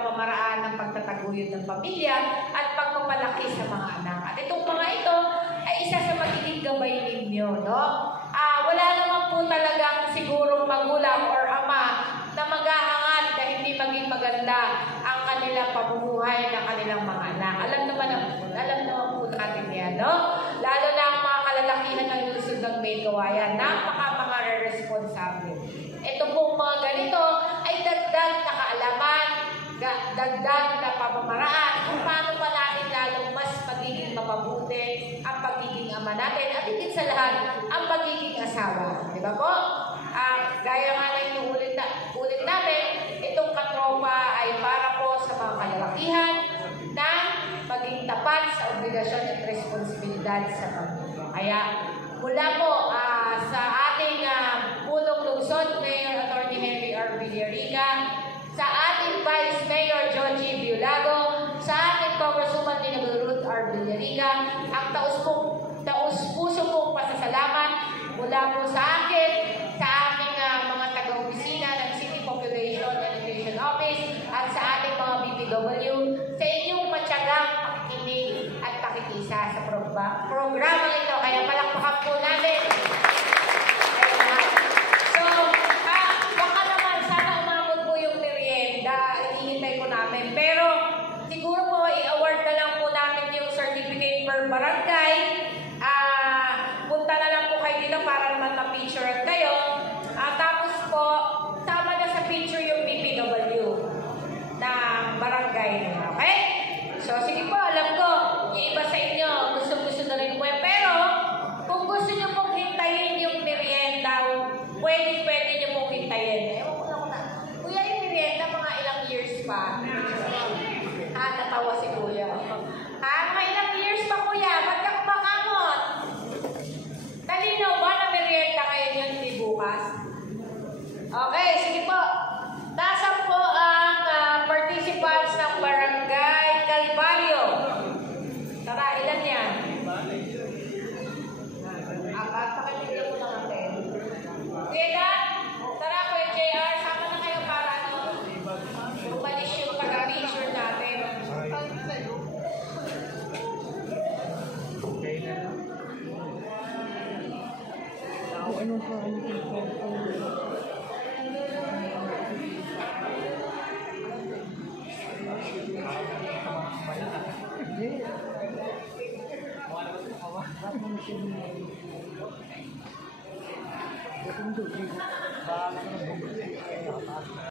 pamamaraan ng pagtataguyod ng pamilya at pagpapalaki sa mga anak. At itong mga ito ay isa sa magiging gabay ninyo, no? Wala naman po talagang sigurong magulang or ama na maghahangad na hindi maging maganda ang kanilang pamumuhay ng kanilang mga anak. Alam naman po natin yan, no? Lalo na ang mga kalalakihan ng lusod ng may gawayan, mga responsable. Ito pong mga ganito ay dagdag na kaalaman, dagdag na pamamaraan kung paano pa natin lalong mas magiging mapabuti ang pagiging ama natin at higit sa lahat ang pagiging asawa. Di ba po? Gaya nga na inuulit namin, itong katropa ay para po sa mga kalalakihan na maging tapat sa obligasyon at responsibilidad sa pamilya. Kaya mula po sa ating punong lungsod, Mayor Atty. Henry R. Villarica, sa ating Vice Mayor Joji Biolago, sa ating Congresswoman Ruth R. Villarica, ang taus-puso pong pasasalamat mula po sa akin, sa aming mga taga-opisina ng City Population Education Office at sa ating mga BPW, sa inyong matyagang pakikinig at pakikisa sa programa ito. Kaya palakpakan po natin. So, baka naman sana umabot po yung merienda, hinihintay po namin. Pero siguro po i-award na lang po namin yung certificate per barangay. Punta na lang po kayo dito para naman ma-picture kayo. Tapos po, sama na sa picture yung BPW na barangay nila. Okay? So, sige po, alam ko, yung iba sa inyo, gusto na rin po. Pero, kung gusto nyo pong hintayin yung merienda, pwede nyo pong hintayin. Ewan ko na. Kuya, yung merienda, mga ilang years pa. Natawa si Kuya. Mga ilang years pa, Kuya. Ba't ka kumakamot? Talino ba na merienda kayo yun, di bukas? Okay, sige po. Nasaan po ang participants ng Barangay Calvario? Tara, ilan yan? Pakilala mo lang natin. Kuya, tara Kuya JR, sama na kayo para umalis yung pag-picture natin.